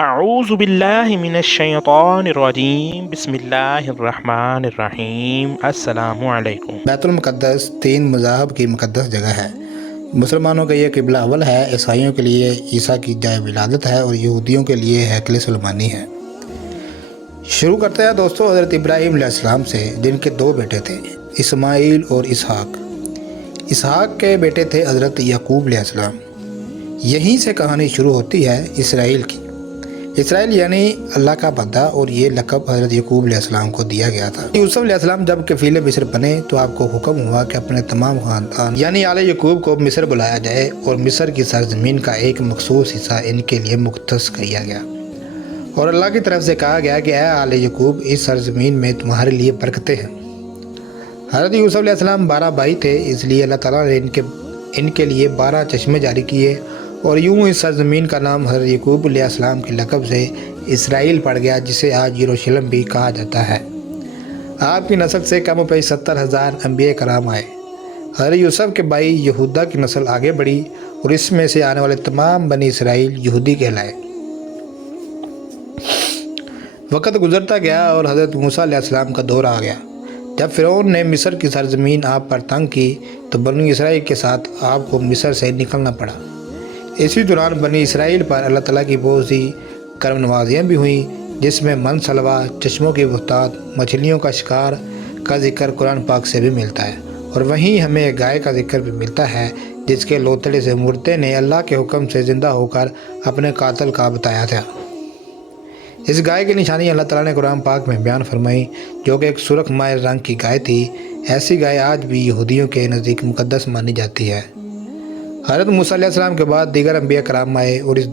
اعوذ باللہ من الشیطان الرجیم بسم اللہ الرحمن الرحیم السلام علیکم۔ بیت المقدس 3 مذاہب کی مقدس جگہ ہے۔ مسلمانوں کا یہ قبلہ اول ہے، عیسائیوں کے لیے عیسیٰ کی جائے ولادت ہے اور یہودیوں کے لیے ہیکل سلیمانی ہے۔ شروع کرتے ہیں دوستو حضرت ابراہیم علیہ السلام سے، جن کے 2 بیٹے تھے، اسماعیل اور اسحاق۔ اسحاق کے بیٹے تھے حضرت یعقوب علیہ السلام۔ یہیں سے کہانی شروع ہوتی ہے اسرائیل کی۔ اسرائیل یعنی اللہ کا بندہ، اور یہ لقب حضرت یعقوب علیہ السلام کو دیا گیا تھا۔ یوسف علیہ السلام جب کفیل مصر بنے تو آپ کو حکم ہوا کہ اپنے تمام خاندان یعنی آل یعقوب کو مصر بلایا جائے، اور مصر کی سرزمین کا ایک مخصوص حصہ ان کے لیے مختص کیا گیا، اور اللہ کی طرف سے کہا گیا کہ اے آل یعقوب، اس سرزمین میں تمہارے لیے برکتیں ہیں۔ حضرت یوسف علیہ السلام 12 بھائی تھے، اس لیے اللہ تعالیٰ نے ان کے لیے 12 چشمے جاری کیے، اور یوں اس سرزمین کا نام حضرت یعقوب علیہ السلام کے لقب سے اسرائیل پڑ گیا، جسے آج یروشلم بھی کہا جاتا ہے۔ آپ کی نسل سے کم و بیش 70,000 انبیاء کرام آئے۔ حضرت یوسف کے بھائی یہودا کی نسل آگے بڑھی، اور اس میں سے آنے والے تمام بنی اسرائیل یہودی کہلائے۔ وقت گزرتا گیا اور حضرت موسیٰ علیہ السلام کا دور آ گیا۔ جب فرعون نے مصر کی سرزمین آپ پر تنگ کی تو بنی اسرائیل کے ساتھ آپ کو مصر سے نکلنا پڑا۔ اسی دوران بنی اسرائیل پر اللہ تعالیٰ کی بہت سی کرم نوازیاں بھی ہوئیں، جس میں من سلوا، چشموں کی بہتات، مچھلیوں کا شکار کا ذکر قرآن پاک سے بھی ملتا ہے، اور وہیں ہمیں گائے کا ذکر بھی ملتا ہے، جس کے لوتڑے سے مردے نے اللہ کے حکم سے زندہ ہو کر اپنے قاتل کا بتایا تھا۔ اس گائے کی نشانی اللہ تعالیٰ نے قرآن پاک میں بیان فرمائی، جو کہ ایک سرخ مائل رنگ کی گائے تھی۔ ایسی گائے آج بھی یہودیوں کے نزدیک مقدس مانی جاتی ہے۔ حضرت موسیٰ علیہ السلام کے بعد دیگر انبیاء کرام آئے، اور اس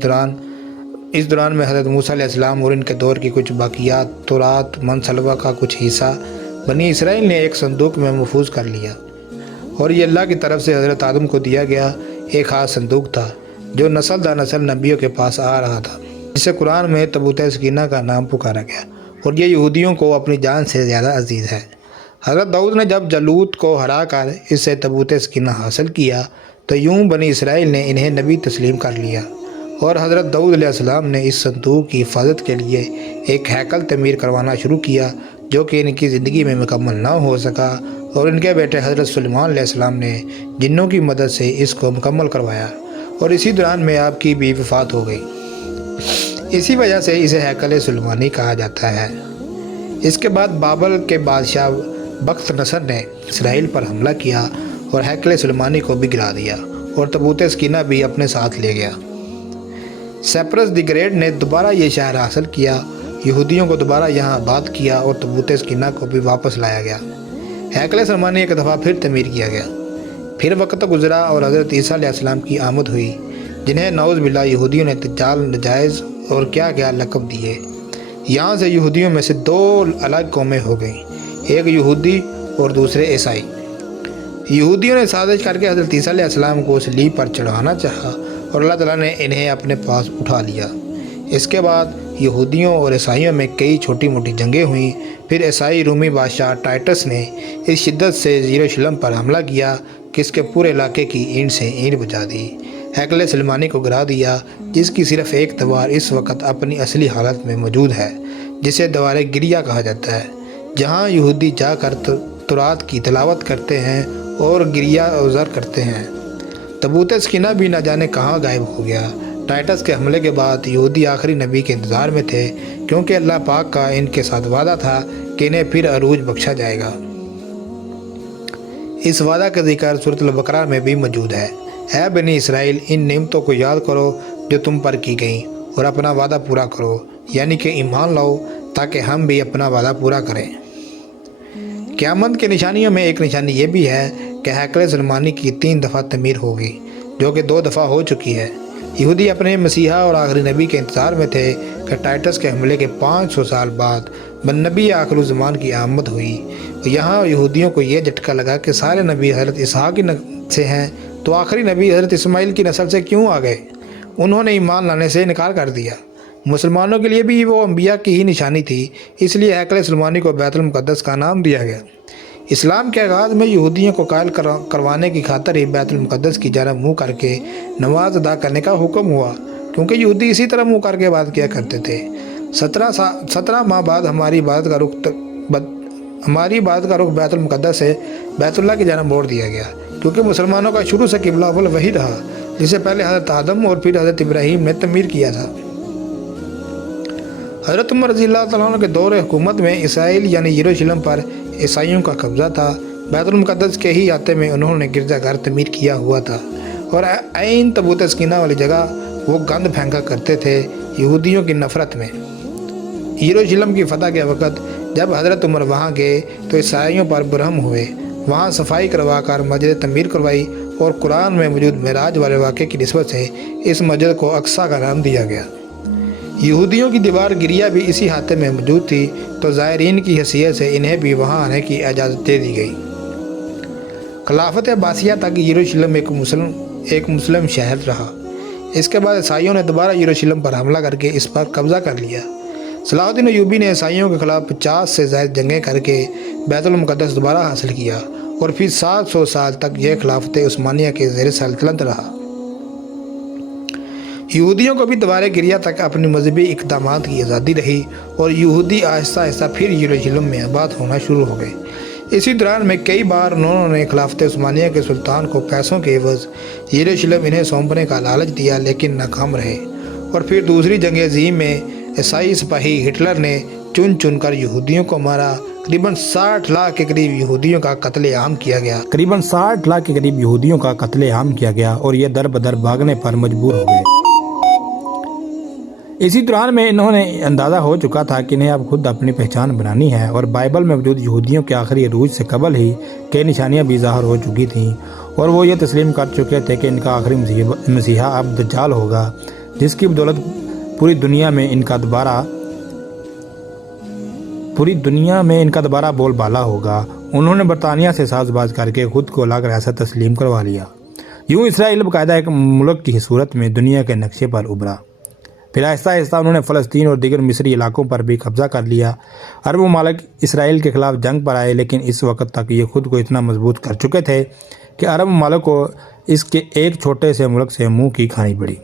دوران میں حضرت موسیٰ علیہ السلام اور ان کے دور کی کچھ باقیات، تورات، من سلوہ کا کچھ حصہ بنی اسرائیل نے ایک صندوق میں محفوظ کر لیا، اور یہ اللہ کی طرف سے حضرت آدم کو دیا گیا ایک خاص صندوق تھا، جو نسل در نسل نبیوں کے پاس آ رہا تھا، جسے قرآن میں تابوت سکینہ کا نام پکارا گیا، اور یہ یہودیوں کو اپنی جان سے زیادہ عزیز ہے۔ حضرت داؤد نے جب جالوت کو ہرا کر اس سے تابوت سکینہ حاصل کیا تو یوں بنی اسرائیل نے انہیں نبی تسلیم کر لیا، اور حضرت داؤد علیہ السلام نے اس صندوق کی حفاظت کے لیے ایک ہیکل تعمیر کروانا شروع کیا، جو کہ ان کی زندگی میں مکمل نہ ہو سکا، اور ان کے بیٹے حضرت سلیمان علیہ السلام نے جنوں کی مدد سے اس کو مکمل کروایا، اور اسی دوران میں آپ کی بھی وفات ہو گئی۔ اسی وجہ سے اسے ہیکل سلیمانی کہا جاتا ہے۔ اس کے بعد بابل کے بادشاہ بخت نصر نے اسرائیل پر حملہ کیا اور ہیکل سلیمانی کو بھی گرا دیا، اور تابوت سکینہ بھی اپنے ساتھ لے گیا۔ سیپرس دی گریٹ نے دوبارہ یہ شہر حاصل کیا، یہودیوں کو دوبارہ یہاں آباد کیا، اور تابوت سکینہ کو بھی واپس لایا گیا۔ ہیکل سلیمانی ایک دفعہ پھر تعمیر کیا گیا۔ پھر وقت گزرا اور حضرت عیسیٰ علیہ السلام کی آمد ہوئی، جنہیں نعوذ باللہ یہودیوں نے دجال، نجائز اور کیا کیا لقب دیے۔ یہاں سے یہودیوں میں سے 2 الگ قومیں ہو گئیں، ایک یہودی اور دوسرے عیسائی۔ یہودیوں نے سازش کر کے حضرت عیسیٰ علیہ السلام کو صلیب پر چڑھانا چاہا، اور اللہ تعالیٰ نے انہیں اپنے پاس اٹھا لیا۔ اس کے بعد یہودیوں اور عیسائیوں میں کئی چھوٹی موٹی جنگیں ہوئیں۔ پھر عیسائی رومی بادشاہ ٹائٹس نے اس شدت سے یروشلم پر حملہ کیا کہ اس کے پورے علاقے کی اینٹ سے اینٹ بجا دی، ہیکل سلیمانی کو گرا دیا، جس کی صرف ایک دیوار اس وقت اپنی اصلی حالت میں موجود ہے، جسے دیوار گریہ کہا جاتا ہے، جہاں یہودی جا کر تورات کی تلاوت کرتے ہیں اور گریہ عذر کرتے ہیں۔ تابوت سکینہ بھی نہ جانے کہاں غائب ہو گیا۔ ٹائٹس کے حملے کے بعد یہودی آخری نبی کے انتظار میں تھے، کیونکہ اللہ پاک کا ان کے ساتھ وعدہ تھا کہ انہیں پھر عروج بخشا جائے گا۔ اس وعدہ کا ذکر سورۃ البقرہ میں بھی موجود ہے۔ اے بنی اسرائیل، ان نعمتوں کو یاد کرو جو تم پر کی گئیں، اور اپنا وعدہ پورا کرو، یعنی کہ ایمان لاؤ، تاکہ ہم بھی اپنا وعدہ پورا کریں۔ قیامت کی نشانیوں میں ایک نشانی یہ بھی ہے کہ ہیکل سلیمانی کی 3 دفعہ تعمیر ہوگی، جو کہ 2 دفعہ ہو چکی ہے۔ یہودی اپنے مسیحا اور آخری نبی کے انتظار میں تھے کہ ٹائٹس کے حملے کے 500 سال بعد نبی آخر الزمان کی آمد ہوئی۔ یہاں یہودیوں کو یہ جھٹکا لگا کہ سارے نبی حضرت اسحاق کی نسل سے ہیں، تو آخری نبی حضرت اسماعیل کی نسل سے کیوں آ گئے؟ انہوں نے ایمان لانے سے انکار کر دیا۔ مسلمانوں کے لیے بھی وہ انبیاء کی ہی نشانی تھی، اس لیے ہیکل سلیمانی کو بیت المقدس کا نام دیا گیا۔ اسلام کے آغاز میں یہودیوں کو قائل کروانے کی خاطر ہی بیت المقدس کی جانب منہ کر کے نماز ادا کرنے کا حکم ہوا، کیونکہ یہودی اسی طرح منہ کر کے بات کیا کرتے تھے۔ 17 ماہ بعد ہماری عبادت کا رخ بیت المقدس سے بیت اللہ کی جانب موڑ دیا گیا، کیونکہ مسلمانوں کا شروع سے قبلہ اول وہی رہا جسے پہلے حضرت آدم اور پھر حضرت ابراہیم نے تعمیر کیا تھا۔ حضرت عمر رضی اللہ تعالیٰ عنہ کے دور حکومت میں اسرائیل یعنی یروشلم پر عیسائیوں کا قبضہ تھا۔ بیت المقدس کے ہی احاطے میں انہوں نے گرجا گھر تعمیر کیا ہوا تھا اور عین تابوت سکینہ والی جگہ وہ گند پھینکا کرتے تھے یہودیوں کی نفرت میں۔ یروشلم کی فتح کے وقت جب حضرت عمر وہاں گئے تو عیسائیوں پر برہم ہوئے، وہاں صفائی کروا کر مسجد تعمیر کروائی اور قرآن میں موجود معراج والے واقعے کی نسبت سے اس مسجد کو اقصیٰ کا نام دیا گیا۔ یہودیوں کی دیوار گریا بھی اسی احاطے میں موجود تھی، تو زائرین کی حیثیت سے انہیں بھی وہاں آنے کی اجازت دے دی گئی۔ خلافت عباسیہ تک یروشلم ایک مسلم شہر رہا۔ اس کے بعد عیسائیوں نے دوبارہ یروشلم پر حملہ کر کے اس پر قبضہ کر لیا۔ صلاح الدین ایوبی نے عیسائیوں کے خلاف 50 سے زائد جنگیں کر کے بیت المقدس دوبارہ حاصل کیا اور پھر 700 سال تک یہ خلافت عثمانیہ کے زیر سلطنت رہا۔ یہودیوں کو بھی دوبارہ گریا تک اپنی مذہبی اقدامات کی آزادی رہی اور یہودی آہستہ آہستہ پھر یروشلم میں آباد ہونا شروع ہو گئے۔ اسی دوران میں کئی بار انہوں نے خلافت عثمانیہ کے سلطان کو پیسوں کے عوض یروشلم انہیں سونپنے کا لالچ دیا، لیکن ناکام رہے، اور پھر دوسری جنگ عظیم میں عیسائی سپاہی ہٹلر نے چن کر یہودیوں کو مارا۔ تقریباً 60 لاکھ کے قریب یہودیوں کا قتل عام کیا گیا اور یہ در بدر بھاگنے پر مجبور ہو گئے۔ اسی دوران میں انہوں نے اندازہ ہو چکا تھا کہ انہیں اب خود اپنی پہچان بنانی ہے، اور بائبل میں موجود یہودیوں کے آخری عروج سے قبل ہی کئی نشانیاں بھی ظاہر ہو چکی تھیں، اور وہ یہ تسلیم کر چکے تھے کہ ان کا آخری مسیحا اب دجال ہوگا، جس کی بدولت پوری دنیا میں ان کا دوبارہ بول بالا ہوگا۔ انہوں نے برطانیہ سے ساز باز کر کے خود کو الگ ریاست تسلیم کروا لیا۔ یوں اسرائیل باقاعدہ ایک ملک کی صورت میں دنیا کے نقشے پر ابھرا۔ پھر آہستہ آہستہ انہوں نے فلسطین اور دیگر مصری علاقوں پر بھی قبضہ کر لیا۔ عرب ممالک اسرائیل کے خلاف جنگ پر آئے، لیکن اس وقت تک یہ خود کو اتنا مضبوط کر چکے تھے کہ عرب ممالک کو اس کے ایک چھوٹے سے ملک سے منہ کی کھانی پڑی۔